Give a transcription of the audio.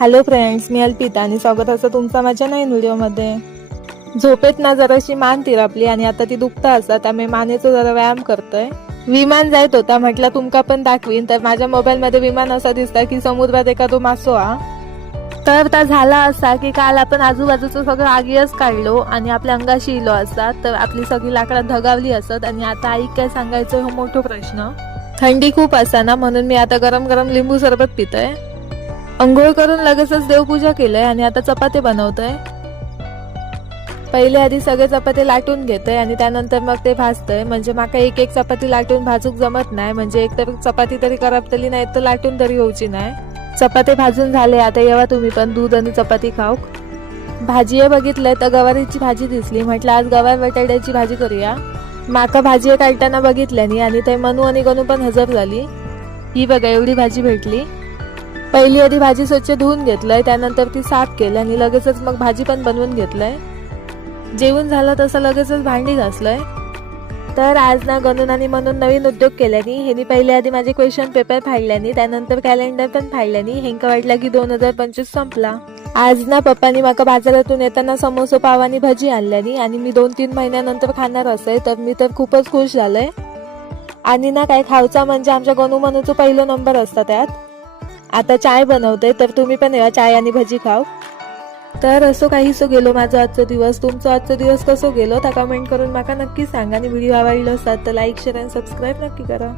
Hello friends, मी अल्पिता आणि स्वागत असं तुमचं माझ्या नवीन व्हिडिओमध्ये। झोपेत ना जराशी मान तिरापली आणि आता ती दुखता असता, त्यामुळे मानेचा जरा व्यायाम करतोय। विमान जायत होता, म्हटलं तुमका पण दाखवीन, तर माझ्या मोबाईल मध्ये विमान असा दिसता की समुद्रात एखादो मासो हा। तर त्या झाला असा की काल आपण आजूबाजूचं सगळं आगीच काढलो आणि आपल्या अंगाशी इलो असा, तर आपली सगळी लाकडं धगावली असत आणि आता आई काय सांगायचं हा मोठा प्रश्न। थंडी खूप असताना म्हणून मी आता गरम गरम लिंबू सरबत पितोय। अंघोळ करून लगेचच देवपूजा केलंय आणि आता चपाती बनवतोय। पहिले आधी सगळे चपाती लाटून घेतोय आणि त्यानंतर मग ते भाजतोय, म्हणजे माका एक एक चपाती लाटून भाजूक जमत नाही, म्हणजे एक तर चपाती तरी करपतली नाही तर लाटून तरी होऊची नाही। चपाती भाजून झाले, आता येवा तुम्ही पण दूध आणि चपाती खाऊक। भाजी बघितलंय तर गवारीची भाजी दिसली, म्हटलं आज गवार बटाट्याची भाजी करूया। माका भाजी काढताना बघितल्यानी आणि ते मनू आणि गणू पण हजर झाली। ही बघा एवढी भाजी भेटली। पहिली आधी भाजी स्वच्छ धुवून घेतलंय, त्यानंतर ती साफ केली आणि लगेचच मग भाजी पण बनवून घेतलंय। जेवण झालं तसं लगेचच भांडी घासलंय। तर आज ना गणून म्हणून नवीन उद्योग केल्यानी ह्यांनी पहिले आधी माझे क्वेश्चन पेपर फाडल्यानी, त्यानंतर कॅलेंडर पण फाडल्यानी ह्यांका वाटलं की 2025 संपला। आज ना पप्पानी माका बाजारातून येताना समोसा पाव आणि भजी आणल्यानी आणि मी 2-3 महिन्यानंतर खाणार असे, तर मी तर खूपच खुश झालोय। आणि ना काय खाऊचा म्हणजे आमच्या गणू मनूचा पहिला नंबर असता त्यात। आता चाय बनवते, तर तुम्ही पण या चाय आणि भजी खाऊ। तर असो काहीसो गेलो माझा आजचा दिवस। तुमचा आजचा दिवस कसो गेलो त्या कमेंट करून माका नक्की सांगा आणि व्हिडिओ आवडला असाल तर लाईक शेअर आणि सबस्क्राईब नक्की करा।